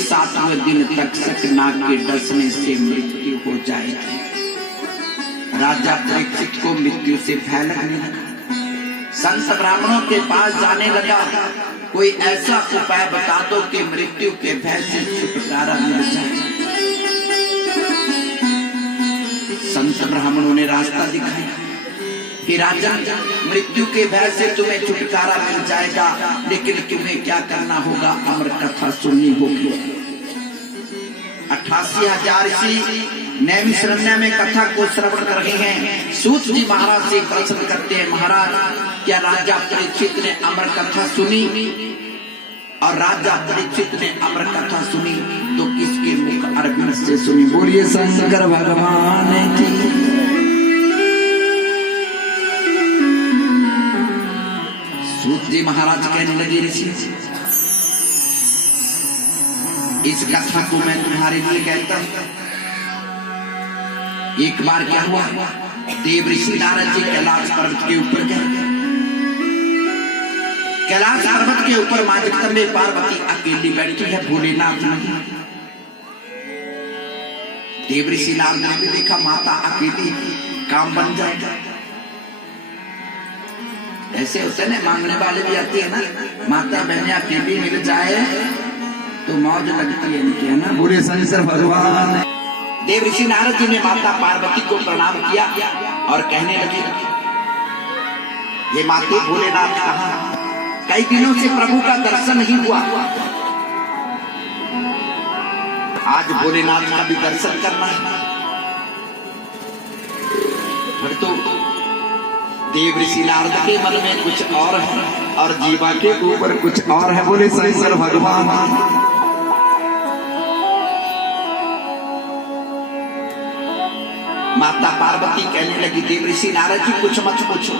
सातवें दिन तक शकनाग के डसने से मृत्यु हो जाएगी। राजा परीक्षित को मृत्यु से भय लगने लगा। संत ब्राह्मणों के पास जाने लगा, कोई ऐसा उपाय बता दो कि मृत्यु के भय से छुटकारा मिल जाए। संत ब्राह्मणों ने रास्ता दिखाया कि राजन, मृत्यु के भय से तुम्हें छुटकारा मिल जाएगा, लेकिन तुम्हें क्या करना होगा, अमर कथा सुननी होगी। 88,000 ऋषि नैमिषारण्य में कथा को श्रवण कर रहे हैं। सूत जी महाराज से प्रश्न करते हैं, महाराज क्या राजा परीक्षित ने अमर कथा सुनी? और राजा परीक्षित ने अमर कथा सुनी तो किसके मुख अरविंद से सुनी? बोलिए शंकर भगवान की। जी महाराज कहने लगे ऋषि, इस कथा को मैं तुम्हारे लिए कहता हूं। एक बार क्या हुआ, देव ऋषि नारद जी कैलाश पर्वत के ऊपर गए। कैलाश पर्वत के ऊपर मां जगदम्बे पार्वती अकेली बैठी है, भोलेनाथ नहीं। देव ऋषि नारद ने भी देखा माता अकेली, काम बन जाएगा। ऐसे होते ना, मांगने वाले भी आते हैं ना, माता बहने अकेली मिल जाए तो मौज लगती है इनकी, है ना। बुरे संसर भगवान। देव ऋषि नारद जी ने माता पार्वती को प्रणाम किया और कहने लगे, ये माते भोलेनाथ कहाँ? कई दिनों से प्रभु का दर्शन नहीं हुआ, आज भोलेनाथ का भी दर्शन करना है। भक्तों, देव ऋषि नारद के मन में कुछ और है और जीवा के ऊपर कुछ और है। बोले शंकर भगवान। माता पार्वती कहने लगी, देव ऋषि नारद जी कुछ मत पूछो,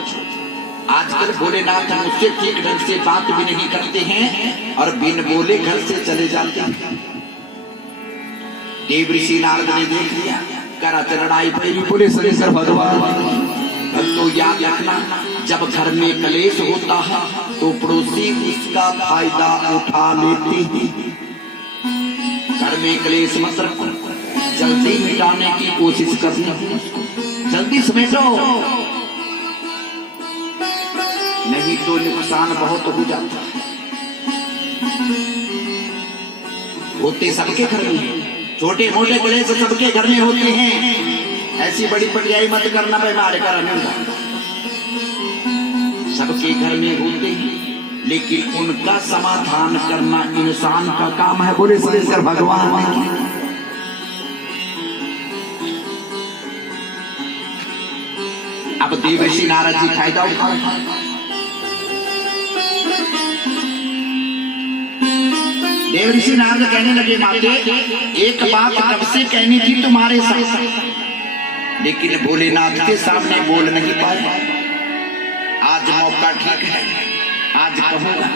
आजकल भोलेनाथ मुझसे ठीक ढंग से बात भी नहीं करते हैं और बिन बोले घर से चले जाते हैं। देव ऋषि नारद ने देख लिया, करा लड़ाई पैरी। बोले शंकर भगवान। तो याद रखना, जब घर में कलेश होता है तो पड़ोसी उसका फायदा उठा लेते हैं। घर में कलेश मत रखो, जल्दी मिटाने की कोशिश करनी, जल्दी समेटो, नहीं तो नुकसान बहुत हो जाता है। होते सबके घर में, छोटे मोटे कलेश सबके घर में होते हैं। ऐसी बड़ी पटियाई मत करना भाई, हमारे घर में सबके घर में होते हैं, लेकिन उनका समाधान करना इंसान का काम है। बोले शंकर भगवान। अब देव ऋषि नारद जी फायदा उठा, देव ऋषि नारद कहने लगे, माते एक बात कब से कहनी थी तुम्हारे साथ, लेकिन भोलेनाथ के सामने बोल नहीं पाए। आज मौका ठीक है, आज कहूँगा।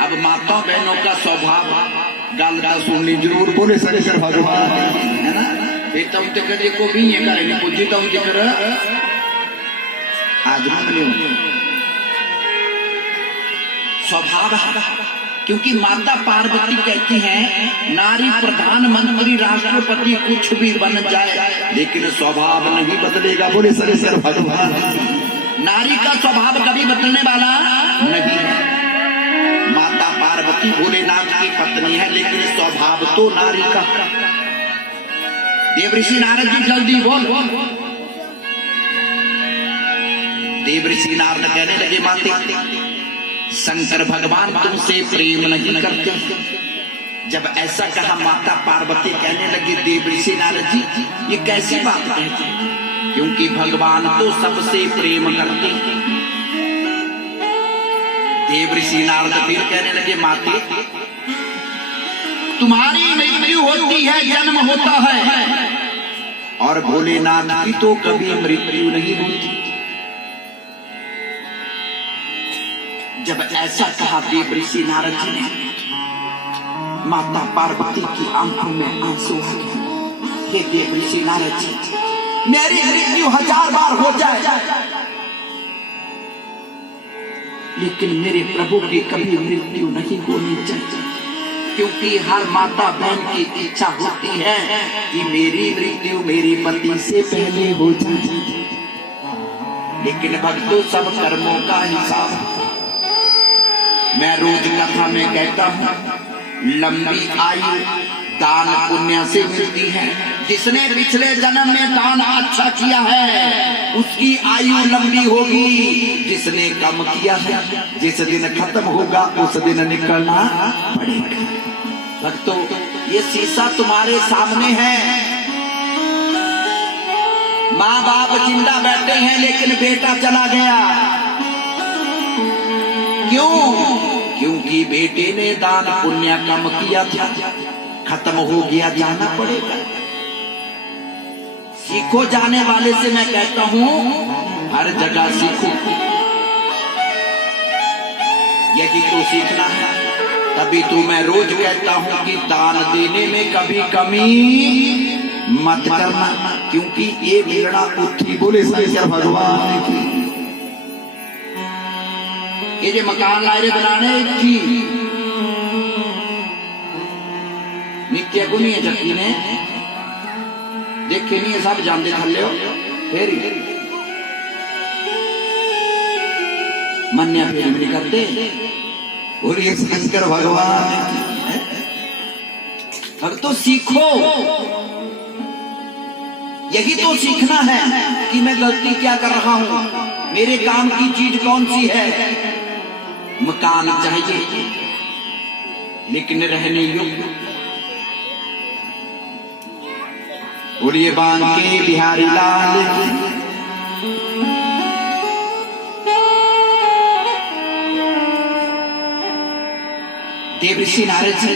अब माता बहनों का स्वभाव गल का सुननी जरूर। बोले शंकर भगवान, है ना। फिर तुम तो कभी को भी ये करेंगे, पूछी तुम जिक्र आज स्वभाव है, क्योंकि माता पार्वती कहती हैं, नारी प्रधानमंत्री राष्ट्रपति कुछ भी बन जाए लेकिन स्वभाव नहीं बदलेगा। बोले शंकर भगवान। नारी का स्वभाव कभी बदलने वाला नहीं है। माता पार्वती भोलेनाथ की पत्नी है, लेकिन स्वभाव तो नारी का। देव ऋषि नारद जी जल्दी बोल। देव ऋषि नारद कहने लगे, माते शंकर भगवान तुमसे प्रेम नहीं करते। जब ऐसा कहा, माता पार्वती कहने लगी, देव ऋषि नारद जी ये कैसी बात कहते हैं, क्योंकि भगवान तो सबसे प्रेम करते हैं। देव ऋषि नारद फिर कहने लगे, माते तुम्हारी मृत्यु होती है, जन्म होता है, और भोलेनाथ की तो कभी मृत्यु नहीं होती। जब ऐसा कहा देव ऋषि नारद जी ने, माता पार्वती की आंखों में आंसू आ गए। हे देव ऋषि नारद जी, मेरी मृत्यु 1000 बार हो जाए, लेकिन मेरे प्रभु की कभी मृत्यु नहीं होनी चाहिए, क्योंकि हर माता बहन की इच्छा होती है कि मेरी मृत्यु मेरे पति से पहले हो जाए। लेकिन भक्तों, सब कर्मों का हिसाब। मैं रोज कथा में कहता हूँ, लंबी आयु दान पुण्य से मिलती है। जिसने पिछले जन्म में दान अच्छा किया है उसकी आयु लंबी होगी, जिसने कम किया है जिस दिन खत्म होगा उस दिन निकलना पड़ेगा। भक्तों, ये शीशा तुम्हारे सामने है। माँ बाप जिंदा बैठे हैं लेकिन बेटा चला गया। क्यों? क्योंकि बेटे ने दान पुण्य कम किया था, खत्म हो गया, जाना पड़ेगा। सीखो, जाने वाले से मैं कहता हूं हर जगह सीखो। यही तो सीखना है। तभी तो मैं रोज कहता हूं कि दान देने में कभी कमी मत करना, क्योंकि ये मिलना उठी। बोले शंकर भगवान की। ये जो मकान लाए बनाने थी नित्य गुनी है जबकि ने देखे नहीं है, सब जानते थले हो फिर मन्या फिर नहीं करते। बोलिए शंकर भगवान। अब तो सीखो, यही तो सीखना है कि मैं गलती क्या कर रहा हूं, मेरे काम की चीज कौन सी है। मकान चाहिए लेकिन रहने योग्य। बोलिए बांके बिहारी लाल की। देवऋषि नारद जी,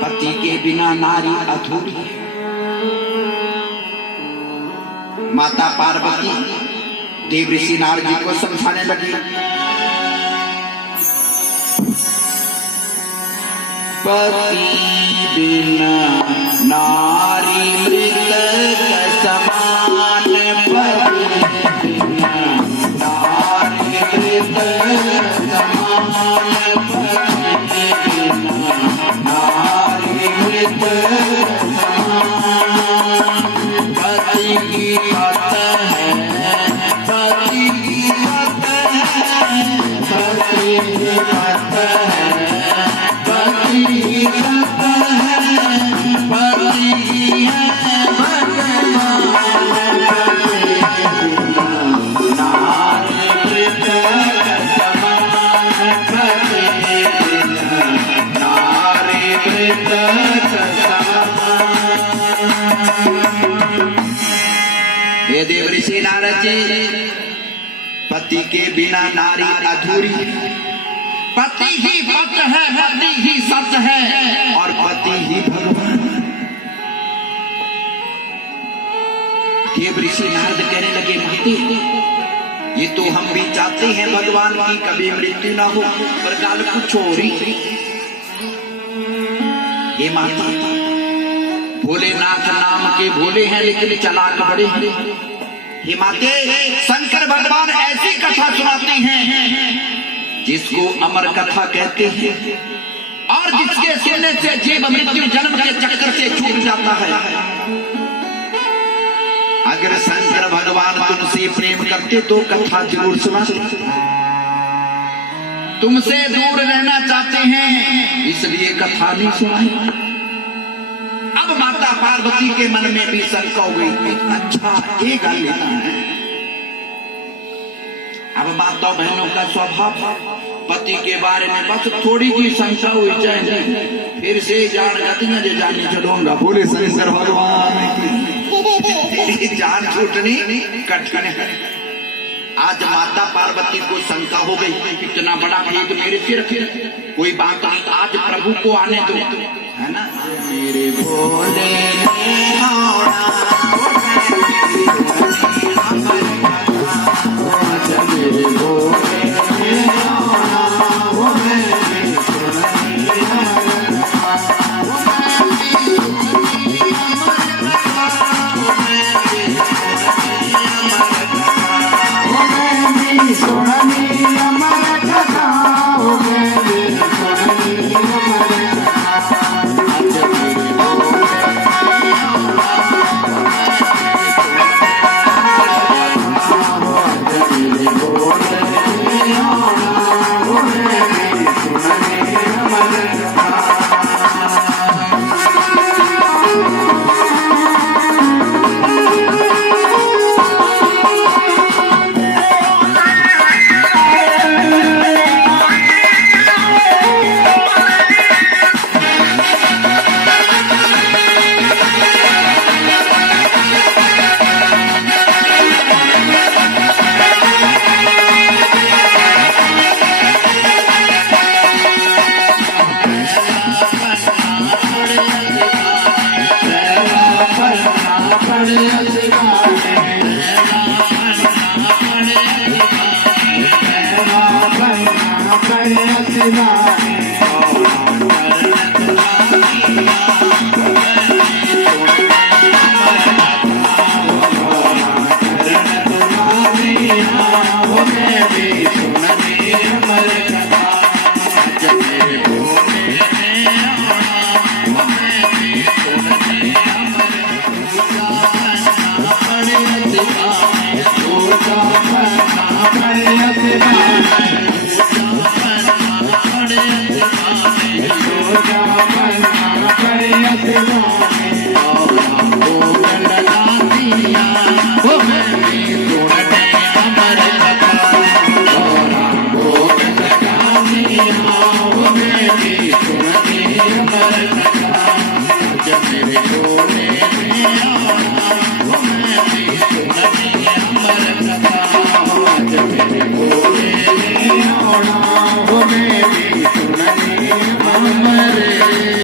पति के बिना नारी अधूरी है। माता पार्वती देवऋषि नारद जी को समझाने लगी। पति बिना नारी मृत समान, पति बिना नारी मृत समान, पति बिना नारी मृत समान। पति की बात है, पति की बात है, पति की बात है, पति की बात है, पति ही है भगवान। पति बिना नारी मृत समान, पति बिना नारी मृत समान। हे देवऋषि नारद जी, पति के बिना नारी अधूरी है। पति ही पत है, पति ही सत है, और पति ही भगवान। देवऋषि नारद कहने लगे, माते ये तो हम भी चाहते हैं भगवान की कभी मृत्यु ना हो, पर गाल कुछ हो रही। ये माता भोलेनाथ नाम के भोले हैं लेकिन चालाक बड़े हैं। हे माते, शंकर भगवान ऐसी कथा सुनाते हैं जिसको अमर कथा कहते हैं, और जिसके सुनने से जीव मृत्यु जन्म के चक्कर से छूट जाता है। अगर शंकर भगवान तुमसे प्रेम करते तो कथा जरूर सुनाते। तुमसे दूर रहना चाहते हैं इसलिए कथा नहीं सुनाई। अब माता पार्वती के मन में भी शंका हो गई, अच्छा ये गल लेना है। अब माता बहनों का स्वभाव, पति के बारे में बस थोड़ी जी शंका हुई जाए, फिर से जान गतियां जो जानी चलूंगा। बोले शंकर भगवान की। जान छूटनी कठिन है। आज माता पार्वती को शंका हो गई, इतना बड़ा भेद मेरे से रखे, कोई बात नहीं, आज प्रभु को आने दो, है ना। मेरे भोले मेरे